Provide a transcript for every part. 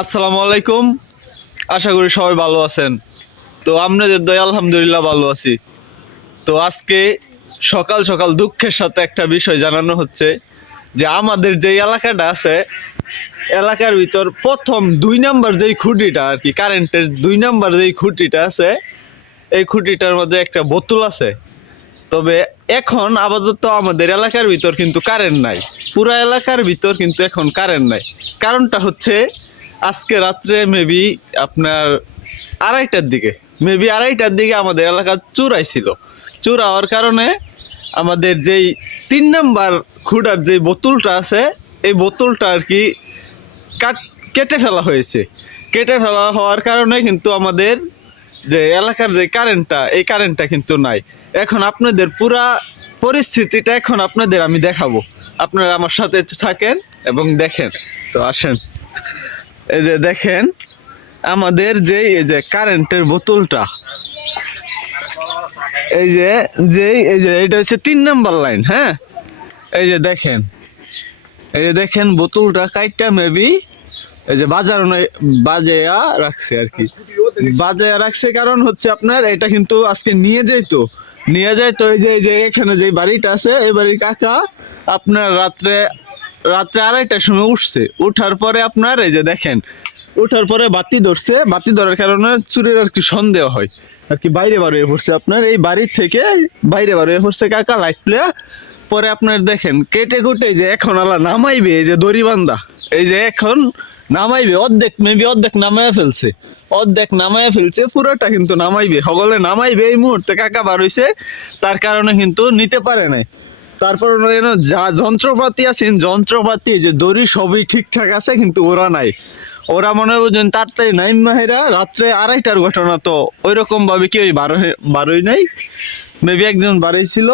আসসালামু আলাইকুম। আশা করি সবাই ভালো আছেন। তো আপনাদের দয়া আলহামদুলিল্লাহ ভালো আছি। তো আজকে সকাল সকাল দুঃখের সাথে একটা বিষয় জানানো হচ্ছে যে আমাদের যে এলাকাটা আছে, এলাকার ভিতর প্রথম 2 নাম্বার যেই খুঁটিটা আর কি, কারেন্টের 2 নাম্বার যেই খুঁটিটা আছে, এই খুঁটিটার মধ্যে একটা বোতল আছে। তবে এখন আপাতত আমাদের এলাকার ভিতর কিন্তু কারেন্ট নাই, পুরা এলাকার ভিতর কিন্তু এখন কারেন্ট নাই। কারণটা হচ্ছে আজকে রাত্রে মেবি আপনার আড়াইটার দিকে আমাদের এলাকা চুরাইছিল। চুরা হওয়ার কারণে আমাদের যেই 3 নাম্বার খুঁটার যে বোতলটা আছে, এই বোতলটা আর কি কেটে ফেলা হয়েছে। কেটে ফেলা হওয়ার কারণে কিন্তু আমাদের যে এলাকার যে কারেন্টটা, এই কারেন্টটা কিন্তু নাই। এখন আপনাদের পুরা পরিস্থিতিটা এখন আপনাদের আমি দেখাবো, আপনারা আমার সাথে থাকেন এবং দেখেন। তো আসেন, এই যে দেখেন আমাদের যে এই যে কারেন্টের বোতলটা, এই যে এটা হচ্ছে 3 নাম্বার লাইন। হ্যাঁ, এই যে দেখেন বোতলটা কাইটটা মেবি এই যে বাজায়া রাখছে আর কি। বাজায়া রাখছে কারণ হচ্ছে আপনার এটা কিন্তু আজকে নিয়ে যাইতো। এই যে এখানে যে বাড়িটা আছে, এই বাড়ির কাকা আপনার রাত্রে 2:30টার সময় উঠছে। উঠার পরে আপনার এই যে দেখেন, উঠার পরে বাতি ধরছে। বাতি ধরার কারণে চুরির আর কি সন্দেহ হয় আর কি, বাইরে বার হয়ে পড়ছে। আপনার এই বাড়ির থেকে বাইরে বার হয়ে পড়ছে কাকা লাইট প্লেয়া। পরে আপনার দেখেন কেটে কুটে যে এখন আলা নামাইবে, এই যে দড়ি বান্ধা, এই যে এখন নামাইবে। অর্ধেক নামাইয়া ফেলছে, পুরোটা কিন্তু নামাইবে, সকলে নামাইবে। এই মুহূর্তে কাকা বার হইছে, তার কারণে কিন্তু নিতে পারে নাই। তারপর যা যন্ত্রপাতি যে দড়ি সবই ঠিকঠাক আছে, কিন্তু ওরা নাই। ওরা মনে হয় তাড়াতাড়ি নাইম মাহেরা। রাত্রে 2:30টার ঘটনা, তো ওই রকম ভাবে কেউ বারোই নাই। মেবি একজন বাড়াইছিল,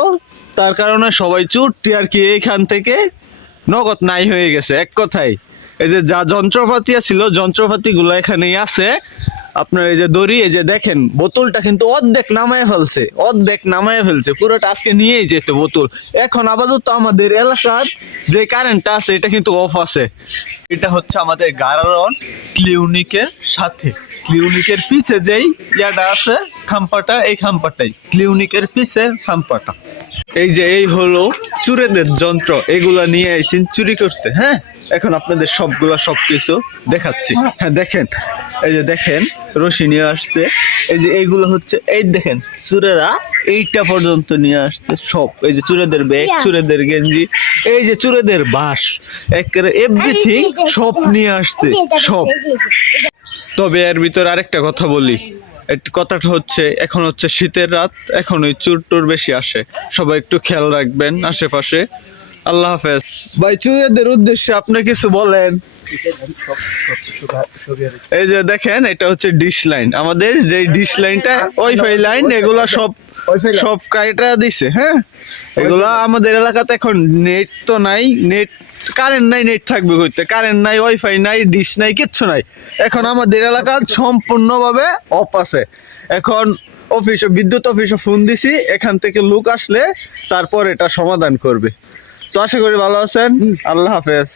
তার কারণে সবাই চুরটি আর কি এইখান থেকে নগদ নাই হয়ে গেছে। এক কথায় এই যে যা যন্ত্রপাতি ছিল, যন্ত্রপাতি গুলো এখানেই আছে। আপনার এই যে দড়ি, এই যে দেখেন বোতলটা কিন্তু অর্ধেক নামায় ফেলছে, পুরোটা আজকে নিয়েই যেত বোতল। এখন আপাতত আমাদের এলাকার যে কারেন্টটা আছে, এটা কিন্তু অফ আছে। এটা হচ্ছে আমাদের গারারন ক্লিনিকের সাথে, ক্লিনিকের পিছে যেই ইয়াটা আছে খাম্পাটা, এই খাম্পাটাই ক্লিনিকের পিছে খাম্পাটা। এই যে এই হলো চুরেদের যন্ত্র, এগুলা নিয়ে আইছেন চুরি করতে। হ্যাঁ, এখন আপনাদের সবকিছু দেখাচ্ছি। হ্যাঁ দেখেন, এই যে দেখেন রশি নিয়ে আসছে। এই যে এইগুলো হচ্ছে, এই দেখেন চুরেরা এইটা পর্যন্ত নিয়ে আসছে সব। এই যে চুরেদের ব্যাগ, চুরেদের গেঞ্জি, এই যে চুরেদের বাঁশ, একেবারে এভরিথিং সব নিয়ে আসছে, সব। তবে এর ভিতর আরেকটা কথা বলি, কথাটা হচ্ছে এখন হচ্ছে শীতের রাত, এখন ওই চুর টুর বেশি আসে। সবাই একটু খেয়াল রাখবেন আশেপাশে। আল্লাহ হাফেজ। ভাই, চুরেদের উদ্দেশ্যে আপনি কিছু বলেন। এই যে দেখেন, এটা হচ্ছে ডিশ লাইন, আমাদের যে ডিশ লাইনটা ওয়াইফাই লাইন, এগুলা সব কাইটা দিছে। হ্যাঁ, এগুলা আমাদের এলাকাতে এখন নেট তো নাই, কারেন্ট নাই, নেট থাকবে কইতে, কারেন্ট নাই, ওয়াইফাই নাই, ডিশ নাই, কিচ্ছু নাই। এখন আমাদের এলাকা সম্পূর্ণভাবে অফ আছে। এখন বিদ্যুৎ অফিসে ফোন দিছি, এখান থেকে লোক আসলে তারপর এটা সমাধান করবে। তো আশা করি ভালো আছেন। আল্লাহ হাফেজ।